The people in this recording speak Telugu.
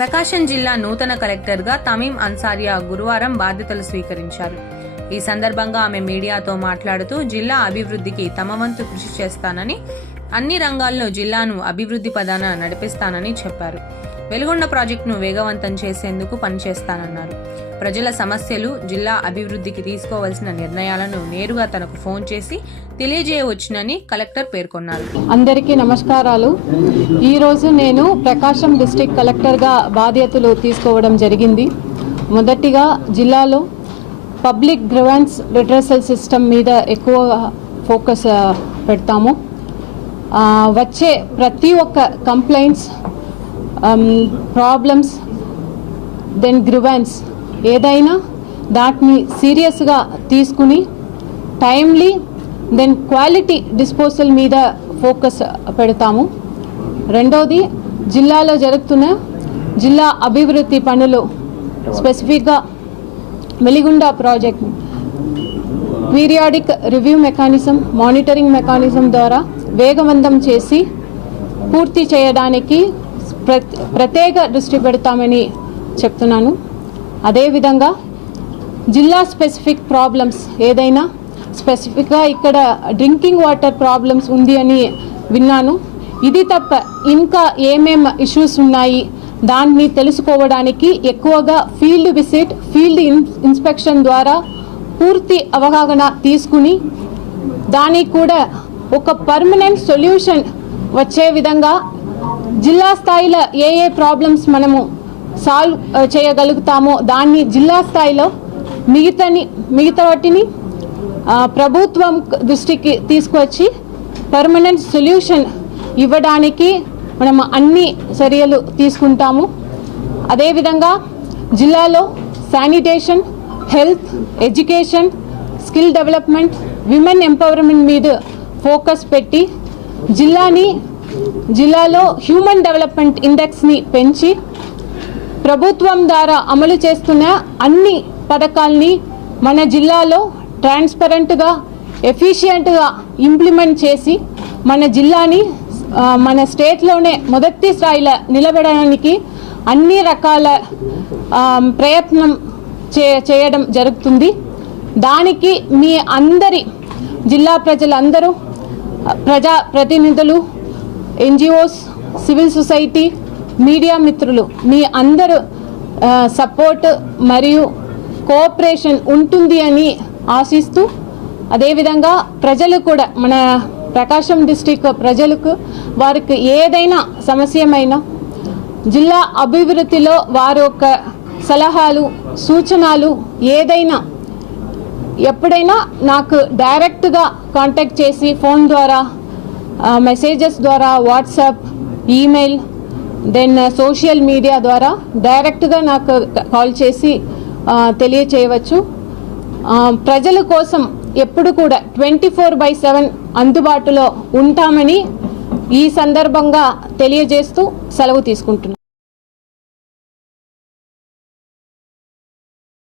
ప్రకాశం జిల్లా నూతన కలెక్టర్గా తమీం అన్సారియా గురువారం బాధ్యతలు స్వీకరించారు. ఈ సందర్భంగా ఆమె మీడియాతో మాట్లాడుతూ జిల్లా అభివృద్ధికి తమ వంతు కృషి చేస్తానని అన్ని రంగాల్లో జిల్లాను అభివృద్ధి పదాన నడిపిస్తానని చెప్పారు. వెలుగొండ ప్రాజెక్టును వేగవంతం చేసేందుకు పనిచేస్తానన్నారు. ప్రజల సమస్యలు జిల్లా అభివృద్ధికి తీసుకోవాల్సిన నిర్ణయాలను నేరుగా తనకు ఫోన్ చేసి తెలియజేయవచ్చునని కలెక్టర్ పేర్కొన్నారు. అందరికీ నమస్కారాలు. ఈరోజు నేను ప్రకాశం డిస్టిక్ కలెక్టర్గా బాధ్యతలు తీసుకోవడం జరిగింది. మొదటిగా జిల్లాలో పబ్లిక్ గ్రివెన్స్ రిట్రసల్ సిస్టమ్ మీద ఎక్కువ ఫోకస్ పెడతాము. వచ్చే ప్రతి ఒక్క కంప్లైంట్స్ ప్రాబ్లమ్స్ దెన్ గ్రివెన్స్ ఏదైనా దాటిని సీరియస్గా తీసుకుని టైమ్లీ దెన్ క్వాలిటీ డిస్పోజల్ మీద ఫోకస్ పెడతాము. రెండవది జిల్లాలో జరుగుతున్న జిల్లా అభివృద్ధి పనులు స్పెసిఫిక్గా Veligonda project periodic review mechanism monitoring mechanism ద్వారా వేగవంతం చేసి పూర్తి చేయడానికి ప్రత్యేక దృష్టి పెడతామని చెప్తున్నాను. అదేవిధంగా జిల్లా స్పెసిఫిక్ ప్రాబ్లమ్స్ ఏదైనా స్పెసిఫిక్గా ఇక్కడ డ్రింకింగ్ వాటర్ ప్రాబ్లమ్స్ ఉంది అని విన్నాను. ఇది తప్ప ఇంకా ఏమేం ఇష్యూస్ ఉన్నాయి దాన్ని తెలుసుకోవడానికి ఎక్కువగా field visit field in inspection ద్వారా పూర్తి అవగాహన తీసుకుని దానికి కూడా ఒక పర్మనెంట్ సొల్యూషన్ వచ్చే విధంగా జిల్లా స్థాయిలో ఏ ఏ ప్రాబ్లమ్స్ మనము సాల్వ్ చేయగలుగుతామో దాన్ని జిల్లా స్థాయిలో మిగతాని మిగతా వాటిని ప్రభుత్వం దృష్టికి తీసుకొచ్చి పర్మనెంట్ సొల్యూషన్ ఇవ్వడానికి మనం అన్ని చర్యలు తీసుకుంటాము. అదేవిధంగా జిల్లాలో sanitation health education skill development women empowerment మీద ఫోకస్ పెట్టి జిల్లాని జిల్లాలో హ్యూమన్ డెవలప్మెంట్ ఇండెక్స్ని పెంచి ప్రభుత్వం ద్వారా అమలు చేస్తున్న అన్ని పథకాల్ని మన జిల్లాలో ట్రాన్స్పరెంట్గా ఎఫిషియెంట్గా ఇంప్లిమెంట్ చేసి మన జిల్లాని మన స్టేట్లోనే మొదటి స్థాయిలో నిలబడడానికి అన్ని రకాల ప్రయత్నం చే చేయడం జరుగుతుంది. దానికి మీ అందరి జిల్లా ప్రజలందరూ ప్రజా ప్రతినిధులు ఎన్జిఓస్ సివిల్ సొసైటీ మీడియా మిత్రులు మీ అందరూ సపోర్ట్ మరియు కోఆపరేషన్ ఉంటుంది అని ఆశిస్తూ అదేవిధంగా ప్రజలు కూడా మన ప్రకాశం డిస్టిక్ ప్రజలకు వారికి ఏదైనా సమస్యమైనా జిల్లా అభివృద్ధిలో వారి యొక్క సలహాలు సూచనలు ఏదైనా ఎప్పుడైనా నాకు డైరెక్ట్గా కాంటాక్ట్ చేసి ఫోన్ ద్వారా మెసేజెస్ ద్వారా WhatsApp email then social media ద్వారా డైరెక్ట్గా నాకు కాల్ చేసి తెలియచేయవచ్చు. ప్రజల కోసం ఎప్పుడు కూడా ట్వంటీ ఫోర్ బై సెవెన్ అందుబాటులో ఉంటామని ఈ సందర్భంగా తెలియజేస్తూ సెలవు తీసుకుంటున్నాను.